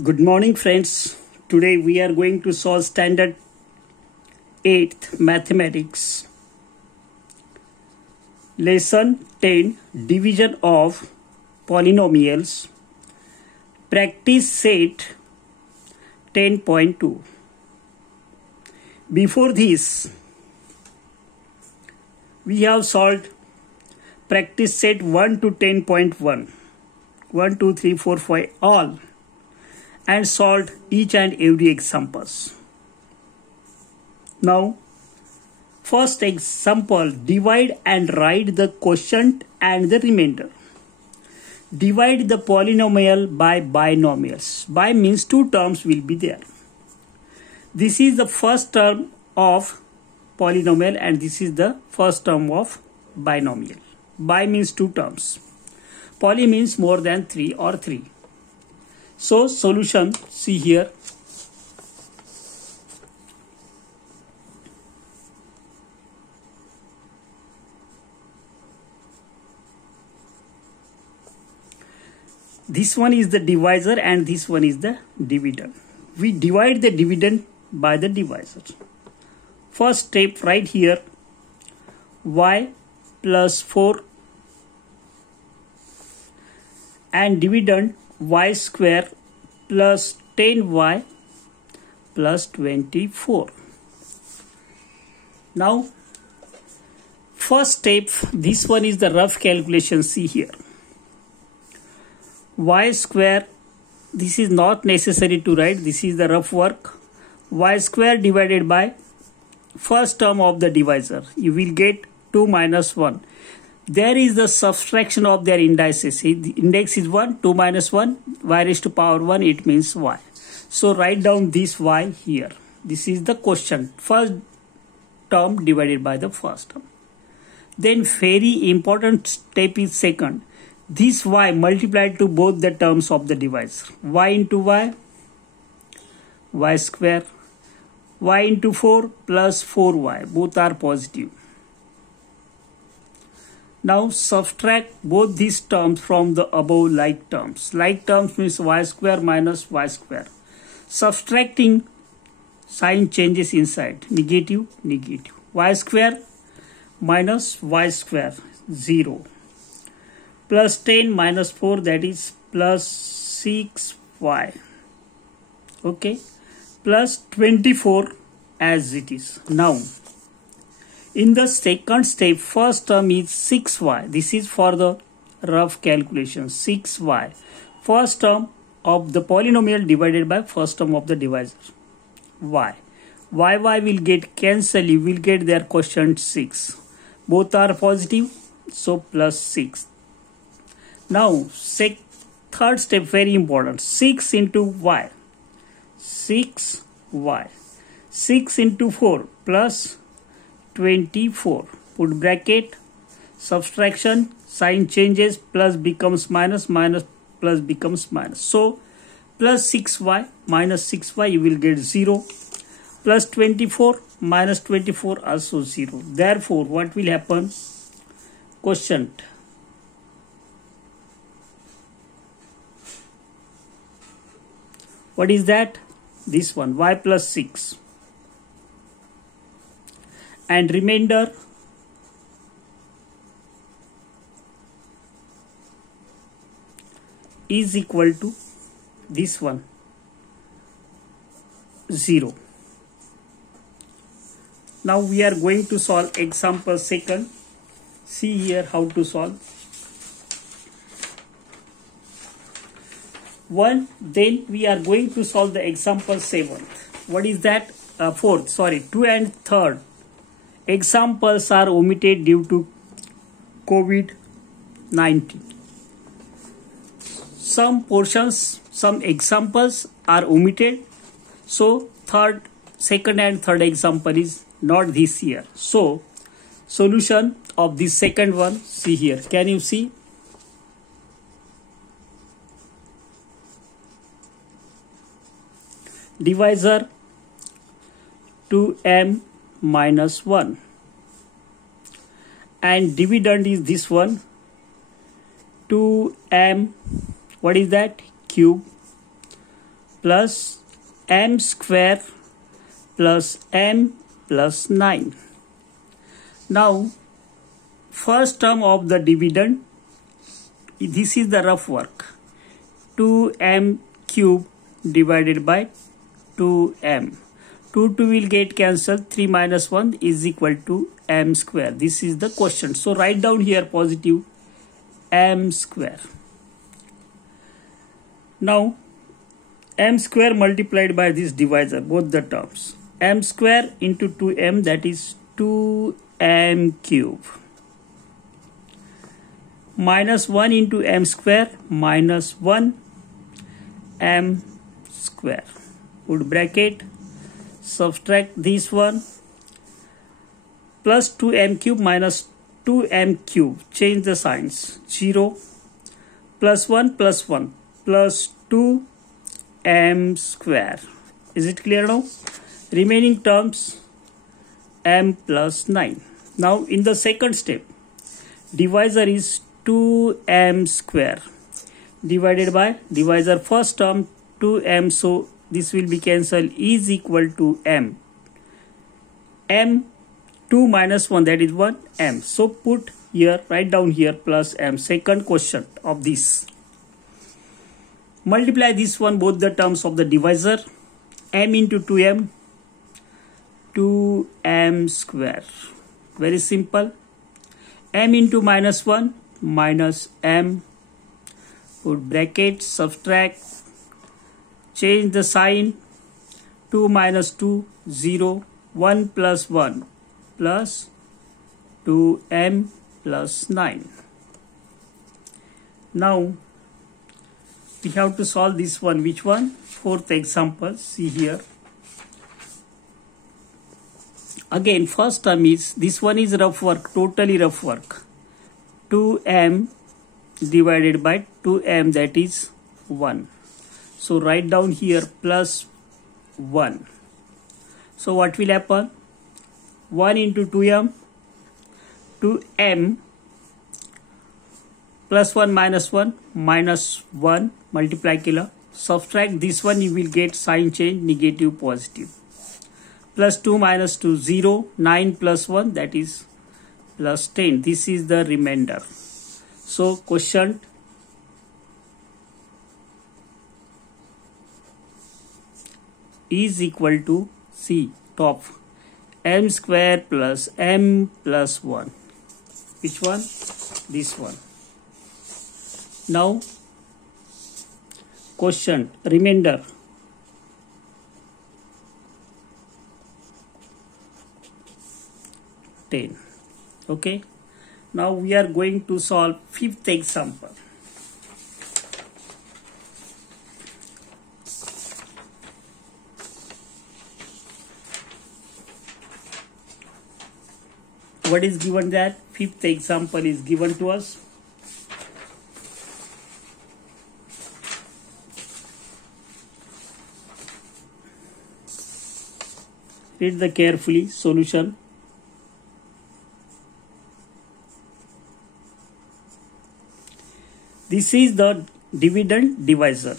Good morning, friends. Today we are going to solve Standard 8th Mathematics. Lesson 10 Division of Polynomials. Practice set 10.2. Before this, we have solved practice set 1 to 10.1. 1, 2, 3, 4, 5 all, and solved each and every examples. Now, first example, divide and write the quotient and the remainder. Divide the polynomial by binomials. By means two terms will be there. This is the first term of polynomial and this is the first term of binomial. By means two terms. Poly means more than 3 or 3. So solution, see here. This one is the divisor and this one is the dividend. We divide the dividend by the divisor. First step right here, y plus 4 and dividend y square plus 10y plus 24. Now, first step, this one is the rough calculation, see here. Y square, this is not necessary to write, this is the rough work. Y square divided by first term of the divisor, you will get 2 minus 1. There is the subtraction of their indices. The index is 1, 2 minus 1, y raised to power 1, it means y. So write down this y here. This is the quotient. First term divided by the first term. Then very important step is second. This y multiplied to both the terms of the divisor. Y into y, y square. Y into 4 plus 4y. Both are positive. Now subtract both these terms from the above like terms. Like terms means y square minus y square. Subtracting, sign changes inside. Negative, negative. Y square minus y square, 0. Plus 10 minus 4, that is plus 6y. Okay. Plus 24 as it is. Now, in the second step, first term is 6y. This is for the rough calculation. 6y. First term of the polynomial divided by first term of the divisor. Y. Y will get cancelled. You will get their quotient 6. Both are positive. So plus 6. Now, third step very important. 6 into y. 6y. 6 into 4 plus 24. Put bracket, subtraction, sign changes, plus becomes minus, minus plus becomes minus. So plus 6y minus 6y, you will get 0. Plus 24 minus 24 also 0. Therefore, what will happen? Quotient. What is that? This one, y plus 6. And remainder is equal to this one, 0. Now we are going to solve example second. See here how to solve. 1. Then we are going to solve the example 7th. What is that? 4th, sorry, 2 and 3rd. Examples are omitted due to COVID-19. Some portions, some examples are omitted. So second and third example is not this here. So solution of the second one, see here. Can you see? Divisor 2m minus 1 and dividend is this one, 2m, what is that, cube plus m square plus m plus 9. Now first term of the dividend, this is the rough work, 2m cube divided by 2m. 2 will get cancelled, 3 minus 1 is equal to m square. This is the question. So write down here positive m square. Now m square multiplied by this divisor, both the terms, m square into 2m, that is 2m cube, minus 1 into m square, minus 1 m square. Put bracket, subtract this one, plus 2m cube minus 2m cube, change the signs, 0, plus 1 plus 1 plus 2m square. Is it clear now? Remaining terms m plus 9. Now in the second step, divisor is 2m square divided by divisor first term 2m, so this will be cancelled, is equal to m. 2 minus 1, that is 1 m. So put here, write down here plus m. Second question of this. Multiply this one, both the terms of the divisor, m into 2m, 2m square. Very simple. M into minus 1 minus m. Put bracket, subtract, change the sign, 2 minus 2, 0, 1 plus 1 plus 2m plus 9. Now we have to solve this one. Which one? Fourth example. See here. Again, first term is, this one is rough work, totally rough work. 2m divided by 2m, that is 1. So write down here plus 1. So what will happen? 1 into 2m, 2m plus 1 minus 1, minus 1, multiply killer. Subtract this one, you will get sign change, negative positive. Plus 2 minus 2, 0, 9 plus 1, that is plus 10. This is the remainder. So quotient is equal to C, top, m square plus m plus 1. Which one? This one. Now quotient, remainder, okay. Now we are going to solve fifth example. What is given that? Fifth example is given to us. Read the carefully solution. This is the dividend divisor.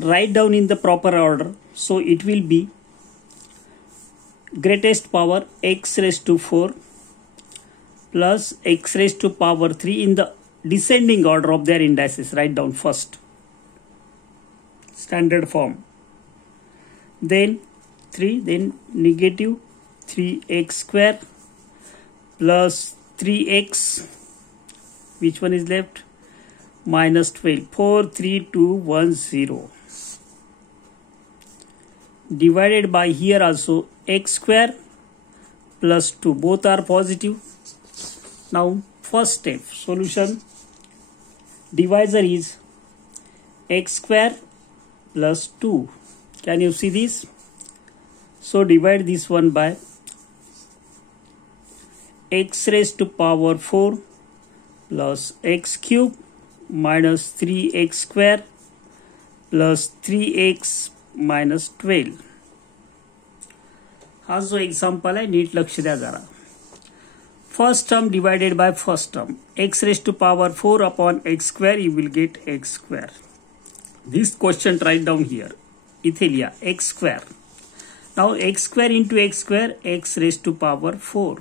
Write down in the proper order. So it will be greatest power x raised to 4 plus x raised to power 3 in the descending order of their indices. Write down first. Standard form. Then 3, then negative 3x square plus 3x, which one is left? Minus 12. 4, 3, 2, 1, 0. Divided by here also x square plus 2. Both are positive. Now first step, solution. Divisor is x square plus 2. Can you see this? So divide this one by x raised to power 4 plus x cube minus 3x square plus 3x minus 12. हा जो example है NEET लक्ष द्या जरा. First term divided by first term, x raised to power 4 upon x square, you will get x square. This question write down here. Ithelia x square. Now x square into x square, x raised to power 4.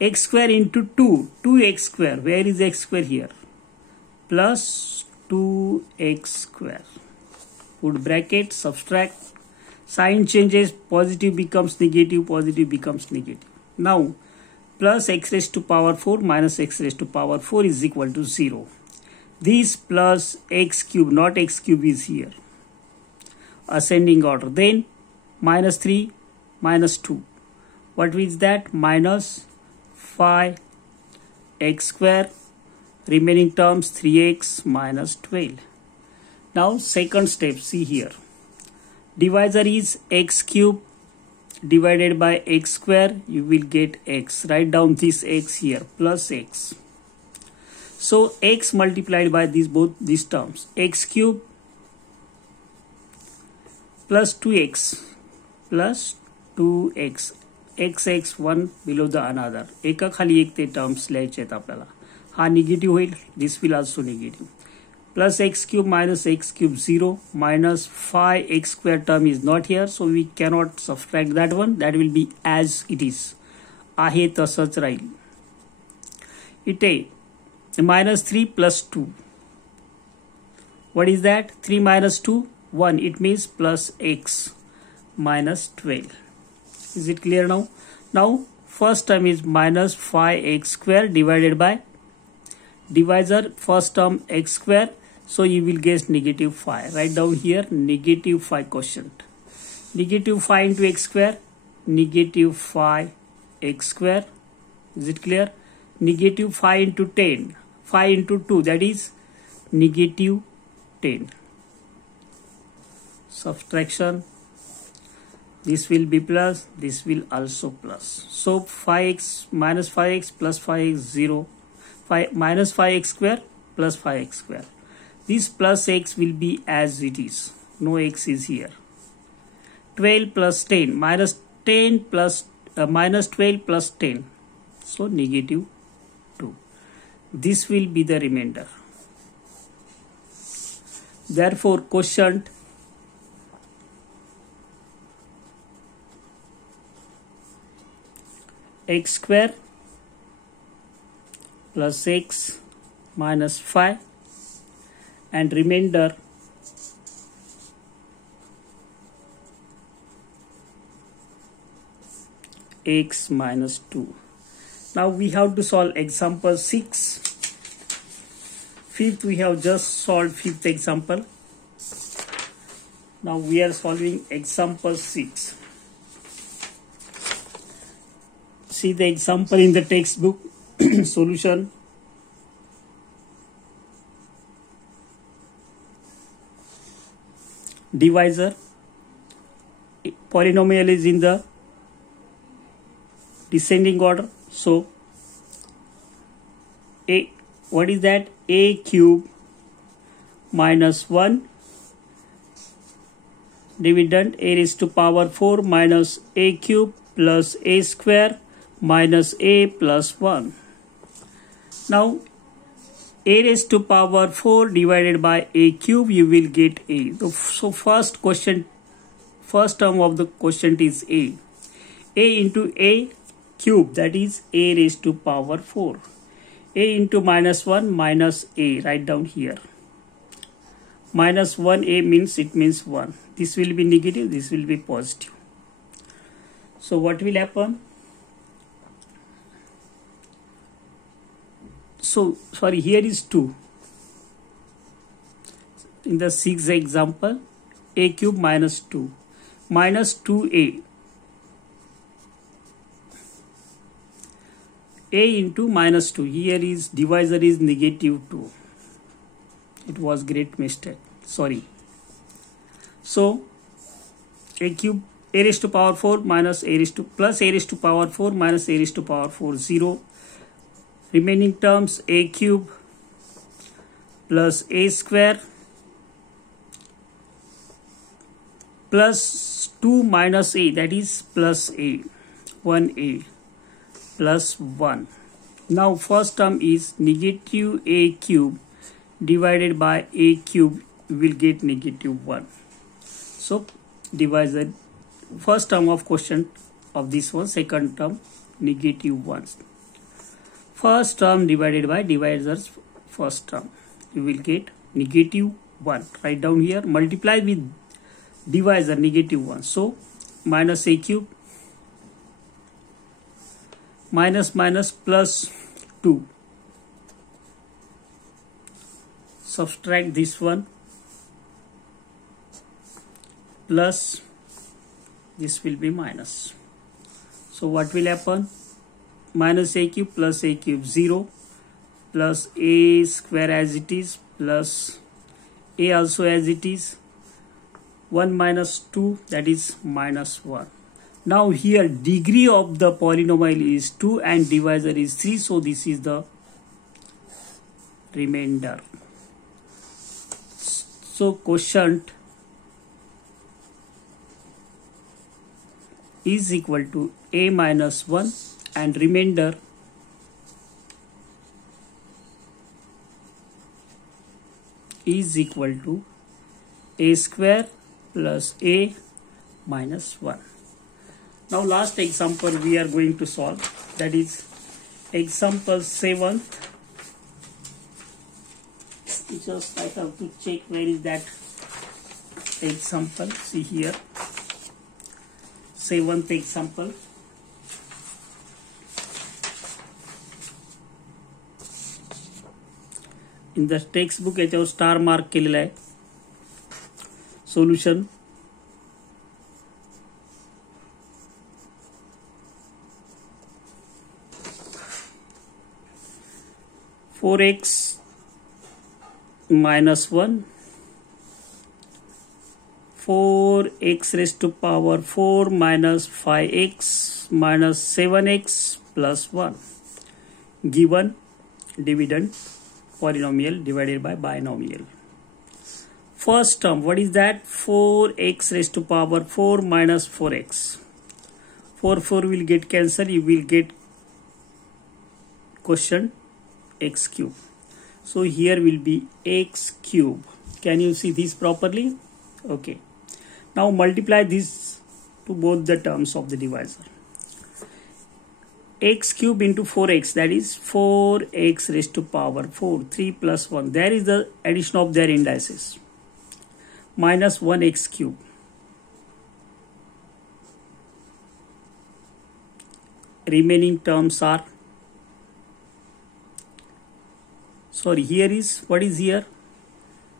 X square into 2, 2x square. Where is x square here? Plus 2x square. Put bracket, subtract. Sign changes, positive becomes negative, positive becomes negative. Now plus x raised to power 4 minus x raised to power 4 is equal to 0. This plus x cube, not x cube, is here. Ascending order. Then minus 3 minus 2. What is that? Minus 5x square. Remaining terms 3x minus 12. Now second step, see here. Divisor is x cube divided by x square. You will get x. Write down this x here, plus x. So x multiplied by both these terms, x cube plus 2x plus 2x, x one below the another. एका खाली एक ते terms लिहायचे आहेत आपल्याला. हा negative होईल. This will also negative. Plus x cube minus x cube 0 minus 5x square term is not here, so we cannot subtract that one. That will be as it is. आहे तसंच राहील. इथे minus 3 plus 2. What is that? 3 minus 2, 1. It means plus x minus 12. Is it clear now? Now first term is minus 5x square divided by divisor, first term x square. So you will get negative 5. Write down here negative 5 quotient. Negative 5 into x square, negative 5x square. Is it clear? Negative 5 into 10. 5 into 2, that is negative 10. Subtraction. This will be plus, this will also plus. So 5x minus 5x plus 5x 0. 5 minus 5x square plus 5x square. This plus x will be as it is. No x is here. 12 plus 10 minus 10 plus minus 12 plus 10. So negative 2. This will be the remainder. Therefore quotient x square plus x minus 5 and remainder x minus 2. Now we have to solve example 6. Fifth, we have just solved fifth example. Now we are solving example 6. See the example in the textbook. Solution. Divisor. Polynomial is in the descending order. So what is that? A cube minus 1 dividend a raised to power 4 minus a cube plus a square minus a plus 1. Now a raised to power 4 divided by a cube, you will get a. So first term of the quotient is a. A into a cube, that is a raised to power 4. A into minus 1 minus a. Write down here. Minus 1a means it means 1. This will be negative, this will be positive. So what will happen? So sorry, here is 2. In the 6th example, a cube minus 2 minus 2a. A into minus 2. Here is divisor is negative 2. It was great mistake. Sorry. So a cube a raised to power 4 minus a raised to plus a raised to power 4 minus a raised to power 4 0. Remaining terms a cube plus a square plus 2 minus a, that is plus a, 1a plus 1. Now first term is negative a cube divided by a cube you will get negative 1. So divisor, first term of question of this one, second term negative 1. First term divided by divisor's first term, you will get negative 1. Write down here, multiply with divisor negative 1. So minus a cube minus minus plus 2. Subtract this one plus this will be minus. So what will happen? Minus a cube plus a cube 0 plus a square as it is plus a also as it is, 1 minus 2, that is minus 1. Now here degree of the polynomial is 2 and divisor is 3, so this is the remainder. So quotient is equal to a minus 1 and remainder is equal to a square plus a minus 1. Now last example we are going to solve, that is example 7. Just I have to check where is that example. See here, 7th example. In the textbook याच्यावर star mark केलेला आहे. Solution four x minus 1, 4x raised to power 4 minus 5x minus 7x plus 1, given dividend polynomial divided by binomial. First term, what is that? 4x raised to power 4 minus 4x. 4 will get cancelled, you will get quotient x cube. So here will be x cube. Can you see this properly? Okay. Now multiply this to both the terms of the divisor. X cube into 4x, that is 4x raised to power 4, 3 plus 1. There is the addition of their indices. Minus 1x cube. Remaining terms are, sorry, here is, what is here?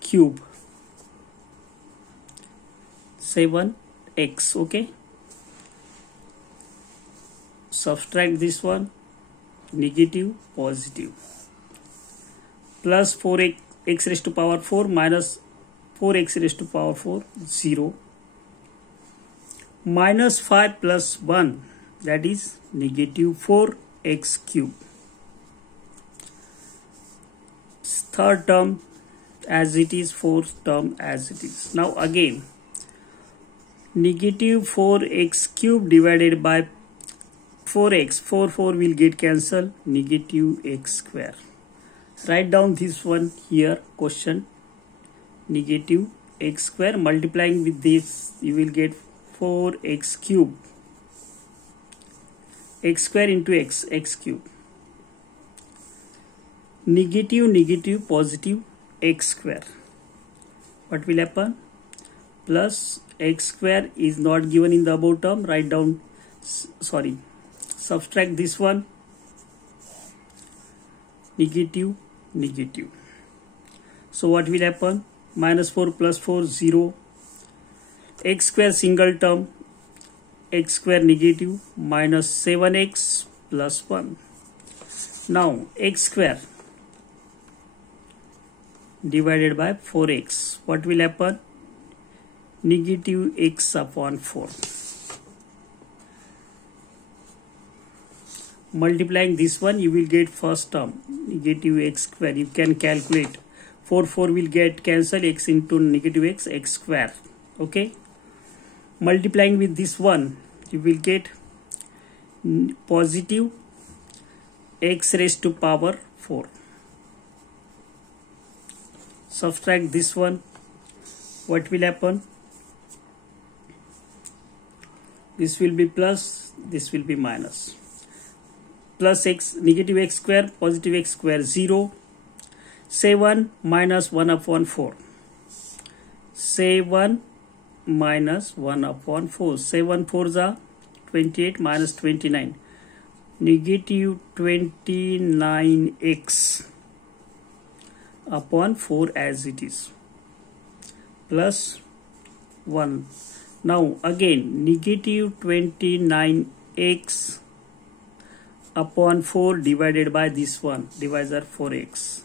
Cube. 7x, okay. Subtract this one, negative, positive. Plus 4x raised to power 4 minus 4x raised to power 4, 0. Minus 5 plus 1, that is negative 4x cube. Third term as it is, fourth term as it is. Now again, negative 4x cube divided by 4x, 4 will get cancelled, negative x square. Write down this one here, quotient negative x square. Multiplying with this, you will get 4x cube. X square into x, x cube. Negative, negative, positive, x square. What will happen? Plus x square is not given in the above term. Write down, sorry, subtract this one, negative, negative. So what will happen? Minus 4 plus 4, 0. X square single term, x square negative, minus 7x plus 1. Now x square divided by 4x, what will happen? Negative x upon 4. Multiplying this one, you will get first term, negative x square. You can calculate. 4 will get cancelled, x into negative x, x square. Okay. Multiplying with this one, you will get positive x raised to power 4. Subtract this one, what will happen? This will be plus, this will be minus. Plus x, negative x square, positive x square, 0. 7 minus 1 upon 4. 7 minus 1 upon 4. 7 4s are 28 minus 29. Negative 29x upon 4 as it is. Plus 1. Now again negative 29x upon 4 divided by this one, divisor 4x.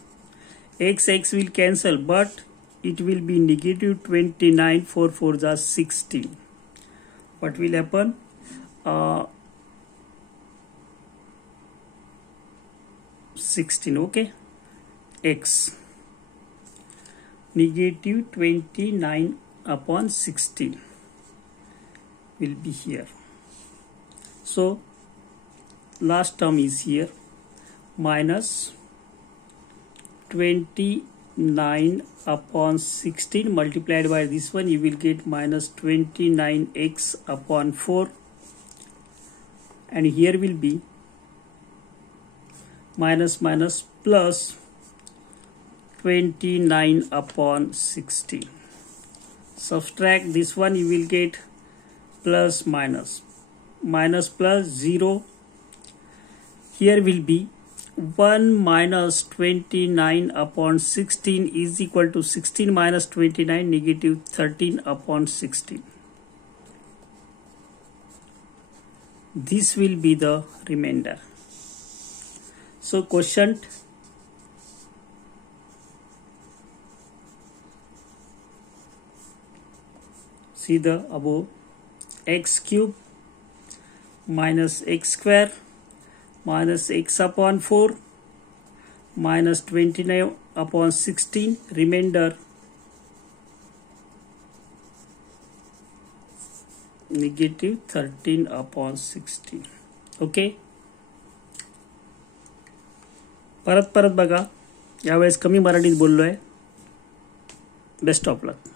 X will cancel, but it will be negative 29. 4 4s are 16. What will happen? 16. Okay, x negative 29 upon 16 will be here. So last term is here, minus 29 upon 16 multiplied by this one, you will get minus 29x upon 4, and here will be minus minus plus 29 upon 16. Subtract this one, you will get plus minus, minus plus 0. Here will be 1 minus 29 upon 16 is equal to 16 minus 29, negative 13 upon 16. This will be the remainder. So quotient see the above, x cube minus x square minus x upon 4 minus 29 upon 16, remainder negative 13 upon 16. Okay, परत बघा, यावेळेस कमी मराठीत बोललोय. Best of luck.